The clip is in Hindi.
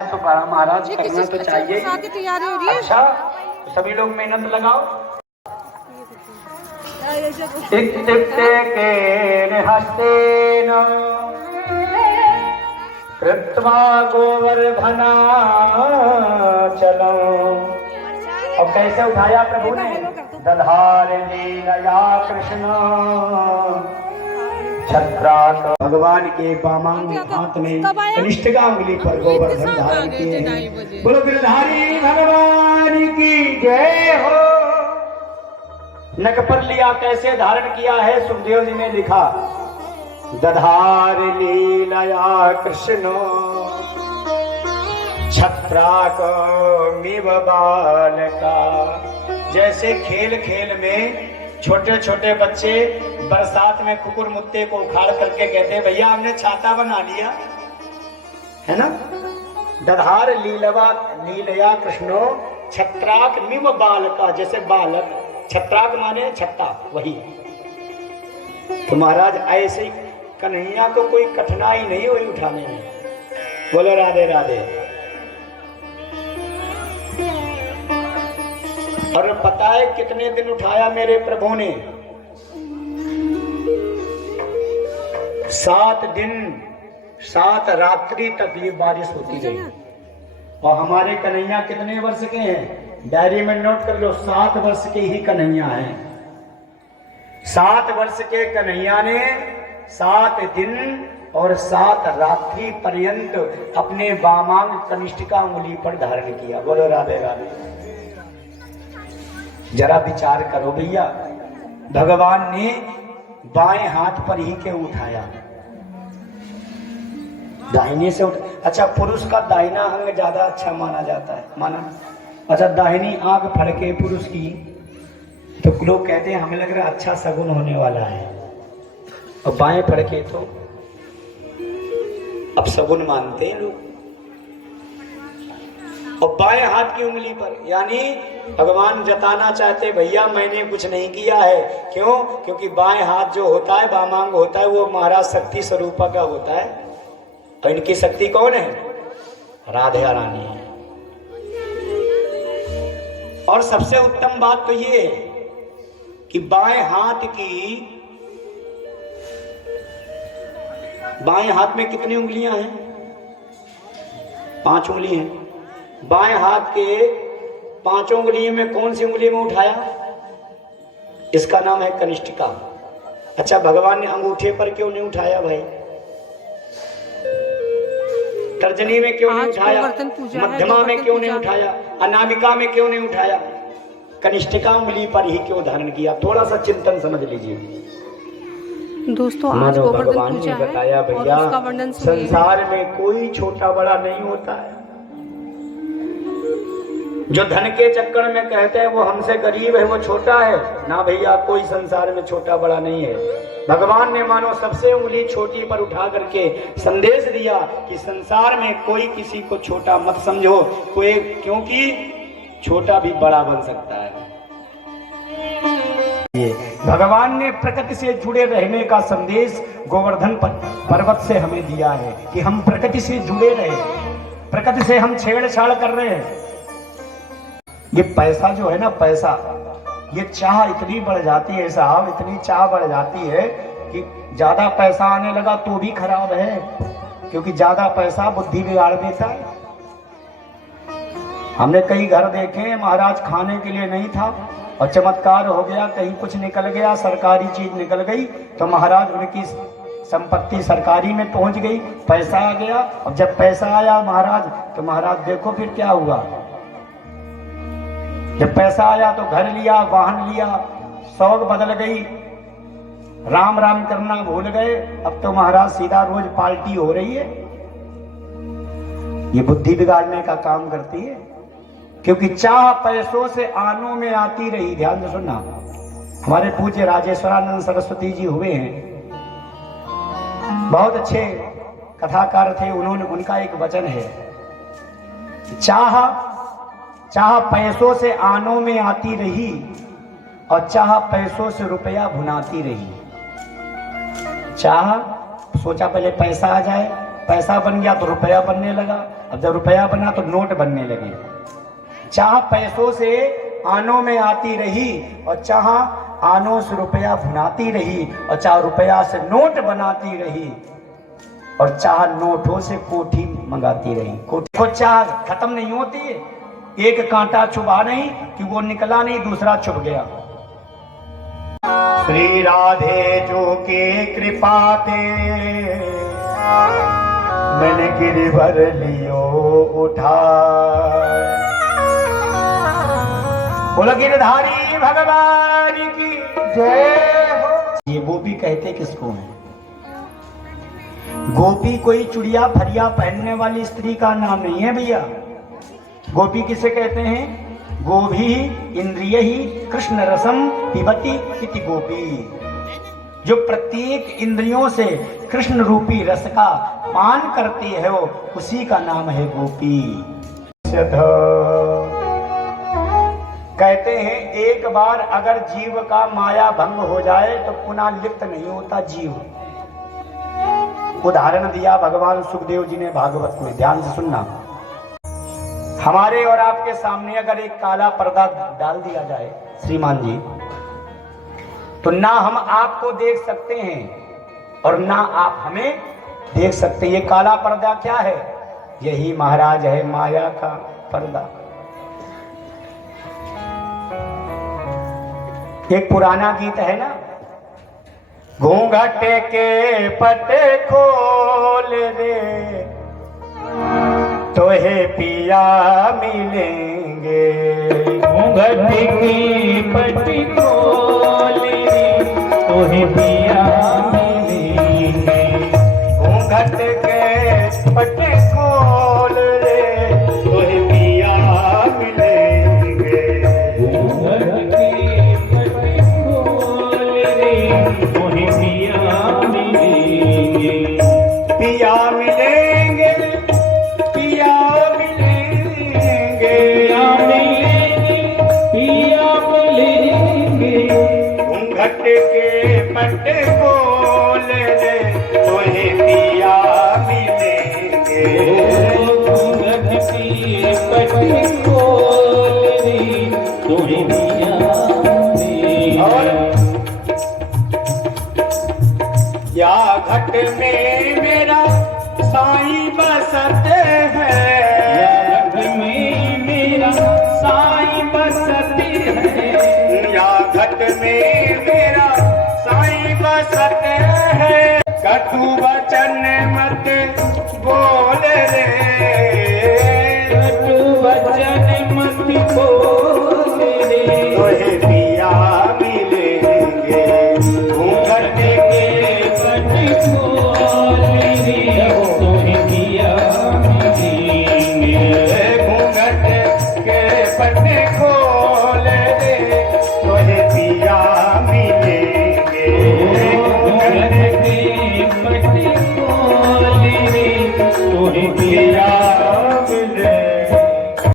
तो महाराज करना तो चाहिए। तैयारी हो रही है। अच्छा तो सभी लोग मेहनत लगाओ। इत्युक्ते केन हस्तेन कृत्वा गोवर्धनाचलम्। और कैसे उठाया प्रभु ने? दधारे लीलया कृष्ण छत्राक। भगवान के वामांग हाथ में कनिष्ठिका उंगली पर गोवर्धन धारण किए। बोलो गिरधारी भगवान की जय हो। नक पर लिया कैसे धारण किया है? सुखदेव जी ने लिखा दधार लीलया कृष्ण छत्राक मिव बालका। जैसे खेल खेल में छोटे छोटे बच्चे बरसात में कुकुर मुत्ते को उखाड़ करके कहते हैं भैया हमने छाता बना लिया, है ना। दधार लीलया कृष्णो छत्राक मिव बालका। जैसे बालक, छत्राक माने छत्ता, वही। तो महाराज ऐसे कन्हैया को कोई कठिनाई नहीं हुई उठाने में। बोलो राधे राधे। और पता है कितने दिन उठाया मेरे प्रभु ने? 7 दिन 7 रात्रि तक ये बारिश होती रही। और हमारे कन्हैया कितने वर्ष के हैं? डायरी में नोट कर लो, 7 वर्ष के ही कन्हैया हैं। 7 वर्ष के कन्हैया ने 7 दिन और 7 रात्रि पर्यंत अपने वामांग कनिष्ठिका उंगली पर धारण किया। बोलो राधे राधे। जरा विचार करो भैया, भगवान ने बाएं हाथ पर ही क्यों उठाया? दाहिने से अच्छा, पुरुष का दाहिना अंग ज्यादा अच्छा माना जाता है, माना। अच्छा, दाहिनी आंख फड़के पुरुष की तो लोग कहते हैं हमें लग रहा है अच्छा सगुन होने वाला है। और बाएं फड़के तो अब सगुन मानते हैं लोग। और बाएं हाथ की उंगली पर, यानी भगवान जताना चाहते भैया मैंने कुछ नहीं किया है। क्यों? क्योंकि बाएं हाथ जो होता है, वामांग होता है, वो महाराज शक्ति स्वरूपा का होता है। और इनकी शक्ति कौन है? राधे रानी है। और सबसे उत्तम बात तो ये है कि बाएं हाथ में कितनी उंगलियां हैं? 5 उंगली हैं। बाएं हाथ के 5 उंगलियों में कौन सी उंगली में उठाया? इसका नाम है कनिष्ठिका। अच्छा, भगवान ने अंगूठे पर क्यों नहीं उठाया भाई? तर्जनी में क्यों नहीं उठाया? मध्यमा में क्यों नहीं उठाया? अनामिका में क्यों नहीं उठाया? कनिष्ठिका उंगली पर ही क्यों धारण किया? थोड़ा सा चिंतन समझ लीजिए दोस्तों। आज भगवान ने बताया भैया संसार में कोई छोटा बड़ा नहीं होता है। जो धन के चक्कर में कहते हैं वो हमसे गरीब है, वो छोटा है ना भैया। कोई संसार में छोटा बड़ा नहीं है। भगवान ने मानो सबसे उंगली छोटी पर उठा करके संदेश दिया कि संसार में कोई किसी को छोटा मत समझो कोई, क्योंकि छोटा भी बड़ा बन सकता है। ये भगवान ने प्रकृति से जुड़े रहने का संदेश गोवर्धन पर्वत से हमें दिया है कि हम प्रकृति से जुड़े रहे। प्रकृति से हम छेड़छाड़ कर रहे हैं। ये पैसा जो है ना, पैसा, ये चाह इतनी बढ़ जाती है साहब, इतनी चाह बढ़ जाती है कि ज्यादा पैसा आने लगा तो भी खराब है। क्योंकि ज्यादा पैसा बुद्धि बिगाड़ देता है। हमने कई घर देखे हैं महाराज, खाने के लिए नहीं था और चमत्कार हो गया, कहीं कुछ निकल गया, सरकारी चीज निकल गई तो महाराज उनकी संपत्ति सरकारी में पहुंच गई, पैसा आ गया। और जब पैसा आया महाराज तो महाराज देखो फिर क्या हुआ। जब पैसा आया तो घर लिया, वाहन लिया, शौक बदल गई, राम राम करना भूल गए। अब तो महाराज सीधा रोज पार्टी हो रही है। ये बुद्धि बिगाड़ने का काम करती है। क्योंकि चाह पैसों से आनों में आती रही। ध्यान से सुनना, हमारे पूज्य राजेश्वरानंद सरस्वती जी हुए हैं, बहुत अच्छे कथाकार थे। उनका एक वचन है, चाह पैसों से आनों में आती रही और चाह पैसों से रुपया भुनाती रही। चाह सोचा पहले पैसा आ जाए, पैसा बन गया तो रुपया बनने लगा, अब जब रुपया बना तो नोट बनने लगे। चाह पैसों से आनों में आती रही और चाह आनों से रुपया भुनाती रही और चाह रुपया से नोट बनाती रही और चाह नोटों से कोठी मंगाती रही। कोठी को चाह खत्म नहीं होती है, एक कांटा चुभा नहीं कि वो निकला नहीं दूसरा चुभ गया। श्री राधे जो की कृपा थे मैंने गिरवर लियो उठा। बोलो गिरधारी भगवान की जय हो। ये गोपी कहते किसको है? गोपी कोई चुड़िया फरिया पहनने वाली स्त्री का नाम नहीं है भैया। गोपी किसे कहते हैं? गोभी इंद्रिय ही कृष्ण रसम पिबती इति गोपी। जो प्रत्येक इंद्रियों से कृष्ण रूपी रस का पान करती है वो उसी का नाम है गोपी। कहते हैं एक बार अगर जीव का माया भंग हो जाए तो पुनः लिप्त नहीं होता जीव। उदाहरण दिया भगवान सुखदेव जी ने भागवत में, ध्यान से सुनना। हमारे और आपके सामने अगर एक काला पर्दा डाल दिया जाए श्रीमान जी, तो ना हम आपको देख सकते हैं और ना आप हमें देख सकते। ये काला पर्दा क्या है? यही महाराज है माया का पर्दा। एक पुराना गीत है ना, घूंघट के पट खोल दे तो हे पिया मिलेंगे। घूंघट की पट खोल दे तो हे पिया मिलेंगे। घूंघट के पट खोल दे तो हे पिया मिलेंगे। घूंघट की पट खोल दे तो हे पिया मिलेंगे। पिया मिलेंगे, पिया मिलेंगे, पिया मिलेंगे। घूंघट के पट खोल दे तो हे पिया मिलेंगे। घूंघट की पट खोल दे तो हे पिया मिलेंगे। या घट में मेरा साईं बसते हैं, घट में मेरा साईं बसते हैं। या घट में मेरा साईं बसते हैं। कटु वचन मत बोल रे, कटु वचन मत बोल रे तो हे पिया मिलेंगे। घूंघट के पट खोल दे तो हे पिया मिलेंगे। घूंघट के पट खोल